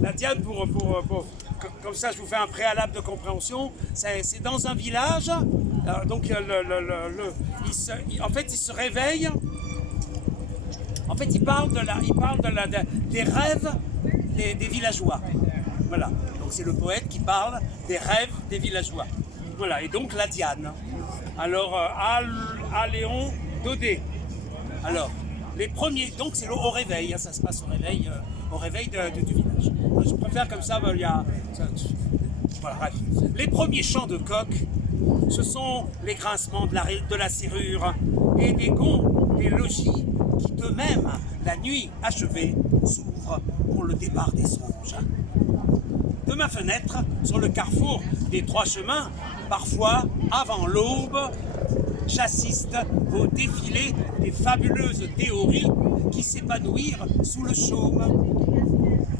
La Diane, comme ça je vous fais un préalable de compréhension, c'est dans un village, donc en fait il se réveille, en fait il parle des rêves des villageois. Voilà, donc c'est le poète qui parle des rêves des villageois. Voilà, et donc la Diane. Alors, à Léon Daudet. Alors, les premiers, donc c'est au réveil, hein, ça se passe au réveil du village. Je préfère comme ça, il y a... Voilà, bref. Les premiers chants de coq, ce sont les grincements de la serrure et des gonds, des logis qui d'eux-mêmes, la nuit achevée, s'ouvrent pour le départ des songes. De ma fenêtre, sur le carrefour des trois chemins, parfois, avant l'aube, j'assiste au défilé des fabuleuses théories qui s'épanouirent sous le chaume.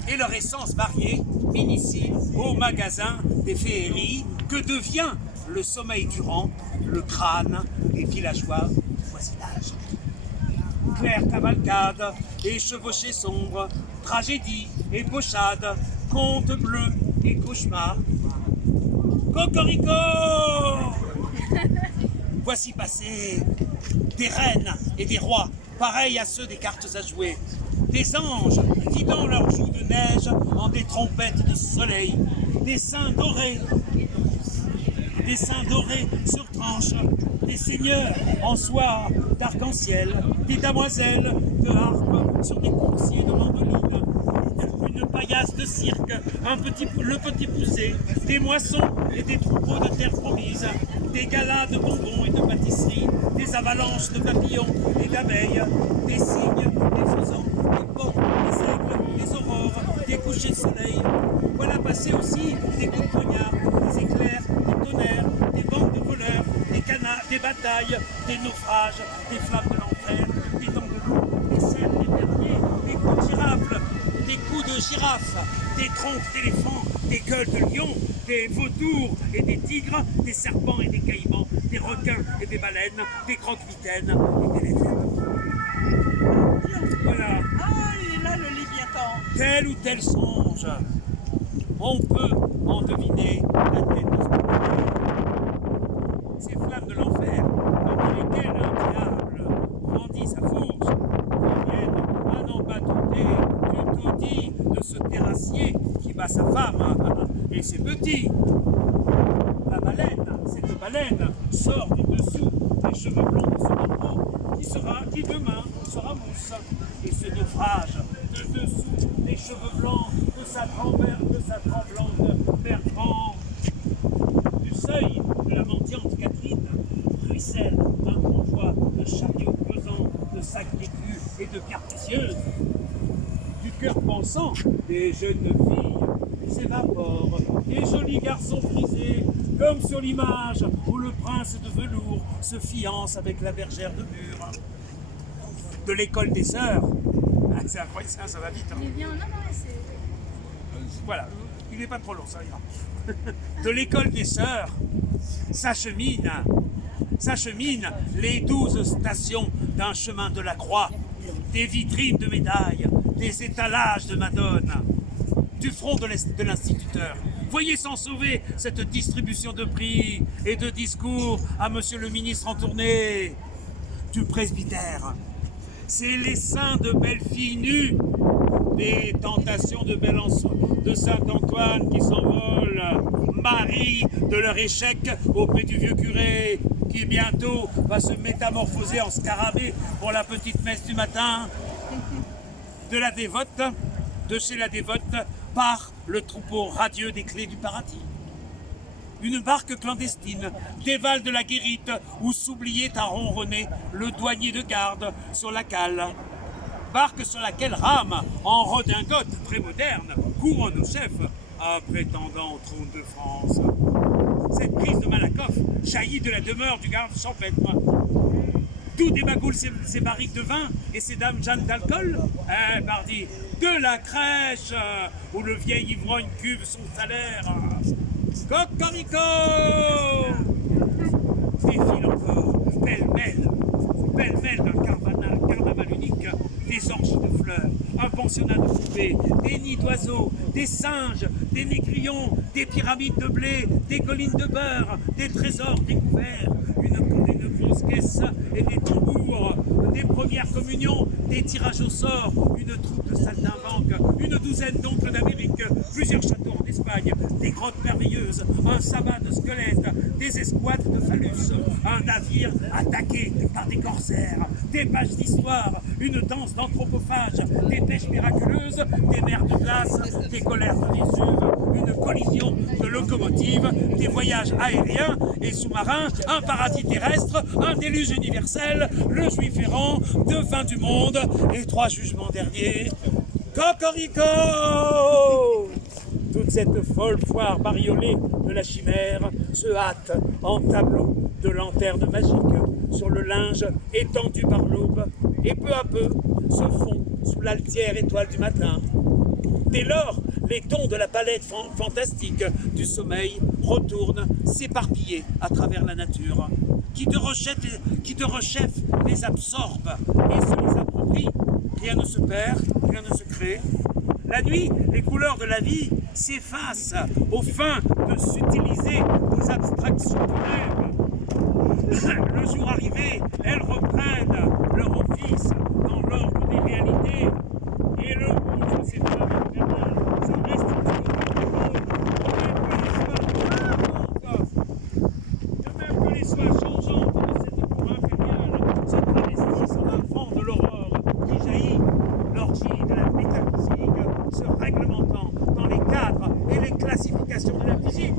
Et leur essence variée m'initie au magasin des féeries que devient le sommeil durant le crâne des villageois du voisinage. Claire cavalcade et chevauchée sombre, tragédie et pochade, conte bleu et cauchemar. Cocorico! Voici passer des reines et des rois, pareils à ceux des cartes à jouer, des anges vidant leurs joues de neige en des trompettes de soleil, des seins dorés sur tranche, des seigneurs en soie d'arc-en-ciel, des damoiselles de harpe sur des coursiers de mandoline, une paillasse de cirque, le petit poussé, des moissons et des troupeaux de terre promise, des galas de bonbons et de pâtisseries, des avalanches de papillons et d'abeilles, des cygnes, des faisans, des porcs, des aigles, des aurores, des couchers de soleil. Voilà passer aussi des coups de poignard, des éclairs, des tonnerres, des bandes de voleurs, des canards, des batailles, des naufrages, des flammes de l'enfer, des dents de loup, des cerfs, des berniers, des coups de girafe, des coups de girafe, des troncs d'éléphants, des gueules de lions, des vautours et des tigres, des serpents et des caïmans, des requins et des baleines, des croque-mitaines et des légumes. Voilà. Ah, il est là, le Léviathan. Tel ou tel songe, on peut en deviner la tête de ce monde. Ces flammes de l'enfer, parmi lesquelles un diable brandit sa fourche, viennent à n'en pas douter du taudis de ce terrassier qui bat sa femme et ses petits. La baleine, cette baleine, sort du dessous des cheveux blonds de ce manteau qui demain sera mousse. Et ce naufrage de dessous des cheveux blancs de sa tremblante Bertrand. Du seuil de la mendiante Catherine ruisselle un convoi de chariots pesants, de sacs d'écus et de pierres précieuses. Du cœur pensant des jeunes filles s'évaporent, des jolis garçons frisés, comme sur l'image où le prince de velours se fiance avec la bergère de mur. De l'école des sœurs, c'est incroyable, ça va vite. Hein. Il est bien, non, c'est... Voilà, il n'est pas trop long, ça ira. De l'école des sœurs s'acheminent les 12 stations d'un chemin de la croix, des vitrines de médailles, des étalages de Madone, du front de l'instituteur. Voyez s'en sauver cette distribution de prix et de discours à monsieur le ministre en tournée. Du presbytère, c'est les seins de belles filles nues, des tentations de Belençon, de Saint-Antoine qui s'envolent, Marie de leur échec auprès du vieux curé, qui bientôt va se métamorphoser en scarabée pour la petite messe du matin, de la dévote, de chez la dévote, par le troupeau radieux des clés du paradis. Une barque clandestine dévale de la Guérite où s'oubliait à ronronner le douanier de garde sur la cale. Barque sur laquelle rame, en redingote très moderne, couronne au chef, un prétendant au trône de France. Cette prise de Malakoff jaillit de la demeure du garde champêtre. Tout débagoule ses barriques de vin et ses dames Jeanne d'alcool. Pardi, de la crèche où le vieil ivrogne cuve son salaire. Cocorico! Défile encore, pêle-mêle d'un carnaval unique, des orgies de fleurs, un pensionnat de poupées, des nids d'oiseaux, des singes, des négrillons, des pyramides de blé, des collines de beurre, des trésors découverts, une grosse caisse et des tambours, des premières communions, des tirages au sort, une troupe de saltimbanques, une douzaine d'oncles d'Amérique, plusieurs châteaux en Espagne, des grottes merveilleuses, un sabbat de squelettes, des escouades de phallus, un navire attaqué par des corsaires, des pages d'histoire, une danse d'anthropophages, des pêches miraculeuses, des mers de glace, des colères de Vésuve, une collision de locomotives, des voyages aériens et sous-marins, un paradis terrestre, un déluge universel, le juif errant, deux fins du monde et trois jugements derniers. Cocorico! Toute cette folle foire bariolée de la chimère se hâte en tableau de lanternes magiques sur le linge étendu par l'aube et peu à peu se fond sous l'altière étoile du matin. Dès lors, les tons de la palette fantastique du sommeil retournent s'éparpiller à travers la nature, qui de rechef les absorbe et se les approprie. Rien ne se perd, rien ne se crée. La nuit, les couleurs de la vie s'effacent au fin de s'utiliser aux abstractions du rêve. Le jour arrivé, elles reprennent leur office dans l'ordre